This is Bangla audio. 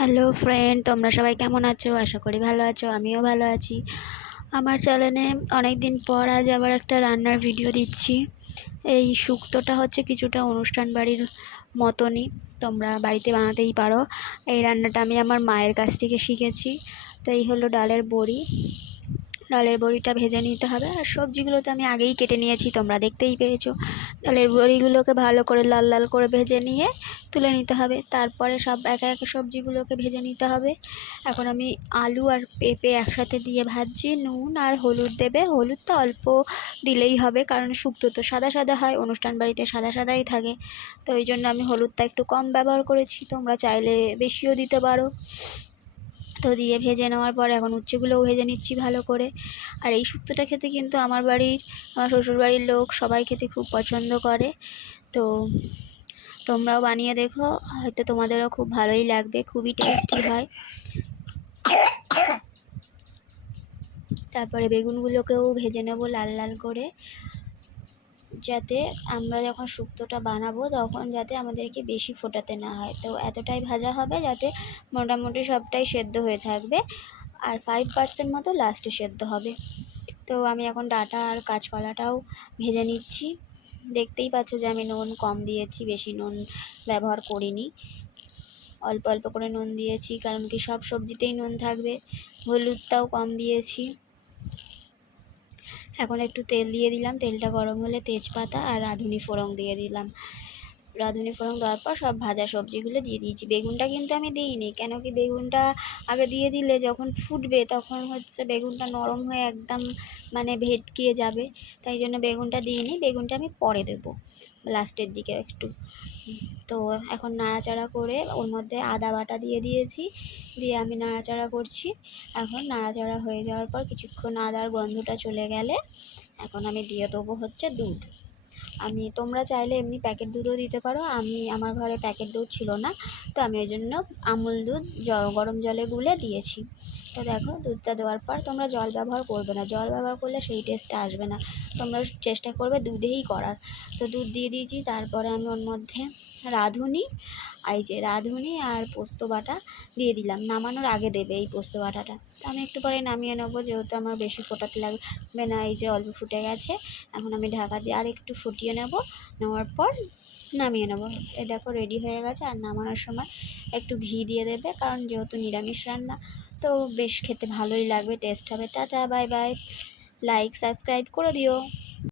হ্যালো ফ্রেন্ড, তোমরা সবাই কেমন আছো? আশা করি ভালো আছো। আমিও ভালো আছি। আমার চ্যানেলে অনেক দিন পর আজ আবার একটা রান্নার ভিডিও দিচ্ছি। এই শুক্তোটা হচ্ছে কিছুটা অনুষ্ঠান বাড়ির মতনই, তোমরা বাড়িতে বানাতেই পারো। এই রান্নাটা আমি আমার মায়ের কাছ থেকে শিখেছি। তো এই হলো ডালের বড়ি। ডালের বড়িটা ভেজে নিতে হবে, আর সবজিগুলো তো আমি আগেই কেটে নিয়েছি, তোমরা দেখতেই পেয়েছো। ডালের বড়িগুলোকে ভালো করে লাল লাল করে ভেজে নিয়ে তুলে নিতে হবে। তারপরে সব একে একে সবজিগুলোকে ভেজে নিতে হবে। এখন আমি আলু আর পেঁপে একসাথে দিয়ে ভাজছি। নুন আর হলুদ দেবে, হলুদটা অল্প দিলেই হবে, কারণ শুক্তো তো সাদা সাদা হয়, অনুষ্ঠান বাড়িতে সাদা সাদাই থাকে। তো ওই জন্য আমি হলুদটা একটু কম ব্যবহার করেছি, তোমরা চাইলে বেশিও দিতে পারো। তো দিয়ে ভেজে নেওয়ার পর এখন উচ্ছেগুলোও ভেজে নিচ্ছি ভালো করে। আর এই শুক্তোটা খেতে কিন্তু আমার শ্বশুরবাড়ির লোক সবাই খেতে খুব পছন্দ করে। তো তোমরাও বানিয়ে দেখো, হয়তো তোমাদেরও খুব ভালোই লাগবে, খুবই টেস্টি হয়। তারপরে বেগুনগুলোকেও ভেজে নেবো লাল লাল করে, যাতে আমরা যখন শুক্তোটা বানাবো তখন যাতে আমাদেরকে বেশি ফোটাতে না হয়। তো এতটাই ভাজা হবে যাতে মোটামুটি সবটাই সেদ্ধ হয়ে থাকবে, আর 5% মতো লাস্টে সেদ্ধ হবে। তো আমি এখন ডাঁটা আর কাঁচকলাটাও ভেজে নিচ্ছি। দেখতেই পাচ্ছ যে আমি নুন কম দিয়েছি, বেশি নুন ব্যবহার করিনি, অল্প অল্প করে নুন দিয়েছি, কারণ কি সব সবজিতেই নুন থাকবে। হলুদটাও কম দিয়েছি। এখন একটু তেল দিয়ে দিলাম, তেলটা গরম হলে তেজপাতা আর রাঁধুনি ফোড়ন দিয়ে দিলাম। রাঁধুনি ফোড়ন দেওয়ার পর সব ভাজা সবজিগুলো দিয়ে দিয়েছি। বেগুনটা কিন্তু আমি দিইনি, কেন কি বেগুনটা আগে দিয়ে দিলে যখন ফুটবে তখন হচ্ছে বেগুনটা নরম হয়ে একদম ভেটকিয়ে যাবে, তাই জন্য বেগুনটা দিইনি। বেগুনটা আমি পরে দেবো, লাস্টের দিকে একটু। তো এখন নাড়াচাড়া করে ওর মধ্যে আদা বাটা দিয়ে দিয়েছি, দিয়ে আমি নাড়াচাড়া করছি। এখন নাড়াচাড়া হয়ে যাওয়ার পর কিছুক্ষণ আদার গন্ধটা চলে গেলে এখন আমি দিয়ে দেবো হচ্ছে দুধ। তোমরা চাইলে এমনি প্যাকেট দুধও দিতে পারো, আমার ঘরে প্যাকেট দুধ ছিল না, তো আমি ওই জন্য আমুল দুধ গরম জলে গুলে দিয়েছি। তো দেখো, দুধটা দেওয়ার পর তোমরা জল ব্যবহার করবে না, জল ব্যবহার করলে সেই টেস্টটা আসবে না, তোমরা চেষ্টা করবে দুধেই করার। তো দুধ দিয়ে দিয়েছি। তারপরে আমি ওর মধ্যে রাঁধুনি আর পোস্ত বাটা দিয়ে দিলাম। নামানোর আগে দেবে এই পোস্ত বাটাটা। তো আমি একটু পরে নামিয়ে নেবো, যেহেতু আমার বেশি ফোটাতে লাগবে না। এই যে অল্প ফুটে গেছে, এখন আমি ঢাকা দিয়ে আর একটু ফুটিয়ে নেওয়ার পর নামিয়ে নেবো। এই দেখো রেডি হয়ে গেছে। আর নামানোর সময় একটু ঘি দিয়ে দেবে, কারণ যেহেতু নিরামিষ রান্না, তো বেশ খেতে ভালোই লাগবে, টেস্ট হবে। Tata, bye bye, like subscribe করে দিও।